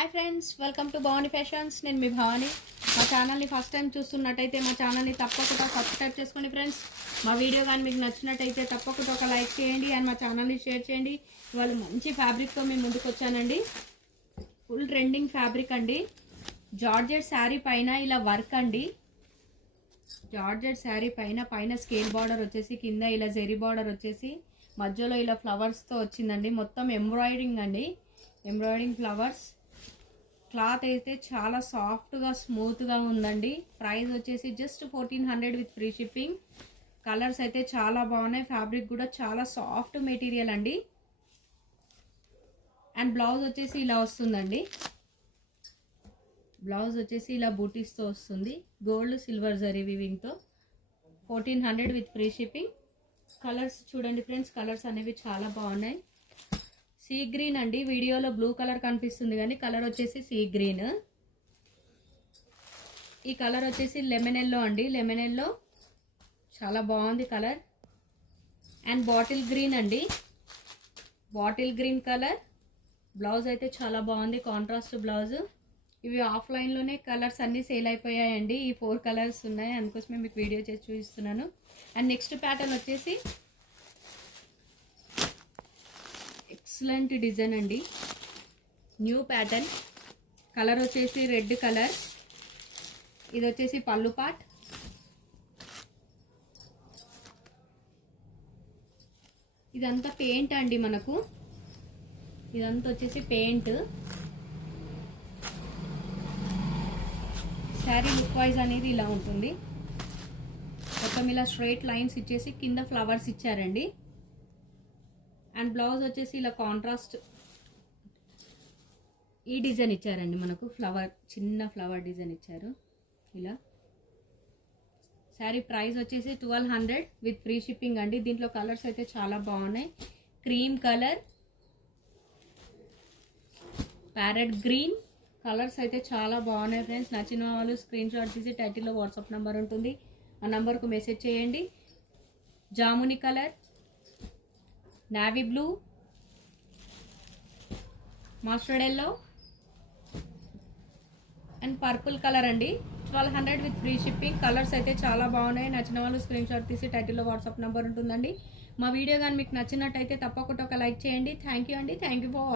Hi friends, welcome to Bhavani fashions. నేను మీ భవానీ. మా ఛానల్ని ఫస్ట్ టైం చూస్తున్నట్టయితే మా ఛానల్ని తప్పకుండా సబ్స్క్రైబ్ చేసుకోండి ఫ్రెండ్స్. మా వీడియో కానీ మీకు నచ్చినట్టయితే తప్పకుండా ఒక లైక్ చేయండి అండ్ మా ఛానల్ని షేర్ చేయండి. ఇవాళ మంచి ఫ్యాబ్రిక్తో మేము ముందుకు వచ్చానండి. ఫుల్ ట్రెండింగ్ ఫ్యాబ్రిక్ అండి. జార్జెట్ శారీ పైన ఇలా వర్క్ అండి. జార్జెట్ శారీ పైన స్కేల్ బార్డర్ వచ్చేసి, కింద ఇలా జెరీ బార్డర్ వచ్చేసి, మధ్యలో ఇలా ఫ్లవర్స్తో వచ్చిందండి. మొత్తం ఎంబ్రాయిడరింగ్ అండి, ఎంబ్రాయిడరింగ్ ఫ్లవర్స్. క్లాత్ అయితే చాలా సాఫ్ట్గా స్మూత్గా ఉందండి. ప్రైస్ వచ్చేసి just 1400 with free shipping. Colours అయితే చాలా బాగున్నాయి. ఫ్యాబ్రిక్ కూడా చాలా సాఫ్ట్ మెటీరియల్ అండి. అండ్ బ్లౌజ్ వచ్చేసి ఇలా వస్తుందండి. బ్లౌజ్ వచ్చేసి ఇలా బూటీస్తో వస్తుంది, గోల్డ్ సిల్వర్ జరీ వీవింగ్తో. 1400 విత్ ఫ్రీ షిప్పింగ్. కలర్స్ చూడండి ఫ్రెండ్స్, కలర్స్ అనేవి చాలా బాగున్నాయి. సీ గ్రీన్ అండి, వీడియోలో బ్లూ కలర్ కనిపిస్తుంది కానీ కలర్ వచ్చేసి సీ గ్రీన్. ఈ కలర్ వచ్చేసి లెమన్ ఎల్లో అండి, లెమన్ ఎల్లో చాలా బాగుంది కలర్. అండ్ బాటిల్ గ్రీన్ అండి, బాటిల్ గ్రీన్ కలర్. బ్లౌజ్ అయితే చాలా బాగుంది, కాంట్రాస్ట్ బ్లౌజ్. ఇవి ఆఫ్లైన్లోనే కలర్స్ అన్నీ సేల్ అయిపోయాయండి. ఈ 4 కలర్స్ ఉన్నాయి, అందుకోసమే మీకు వీడియో చేసి చూపిస్తున్నాను. అండ్ నెక్స్ట్ ప్యాటర్న్ వచ్చేసి ఎక్సలెంట్ డిజైన్ అండి, న్యూ ప్యాటర్న్. కలర్ వచ్చేసి రెడ్ కలర్. ఇది వచ్చేసి పళ్ళు పార్ట్. ఇదంతా పెయింట్ అండి, మనకు ఇదంతా వచ్చేసి పెయింట్. శారీ లుక్ వైజ్ అనేది ఇలా ఉంటుంది. మొత్తం ఇలా స్ట్రైట్ లైన్స్ ఇచ్చేసి కింద ఫ్లవర్స్ ఇచ్చారండి. అండ్ బ్లౌజ్ వచ్చేసి ఇలా కాంట్రాస్ట్ ఈ డిజైన్ ఇచ్చారండి. మనకు ఫ్లవర్, చిన్న ఫ్లవర్ డిజైన్ ఇచ్చారు ఇలా. శారీ ప్రైస్ వచ్చేసి 1200 విత్ ఫ్రీ షిప్పింగ్ అండి. దీంట్లో కలర్స్ అయితే చాలా బాగున్నాయి. Cream colour, parrot green. Colours అయితే చాలా బాగున్నాయి ఫ్రెండ్స్. నచ్చిన వాళ్ళు స్క్రీన్ షాట్ తీసి టైటిల్లో వాట్సాప్ నెంబర్ ఉంటుంది, ఆ నెంబర్కు మెసేజ్ చేయండి. Jamuni colour, navy blue, mustard yellow and purple colour అండి. 1200 విత్ ఫ్రీ షిప్పింగ్. కలర్స్ అయితే చాలా బాగున్నాయి. నచ్చిన వాళ్ళు స్క్రీన్ షాట్ తీసి టైటిల్లో వాట్సాప్ నెంబర్ ఉంటుందండి. మా వీడియో కానీ మీకు నచ్చినట్టయితే తప్పకుండా ఒక లైక్ చేయండి. థ్యాంక్ యూ అండి. Thank you for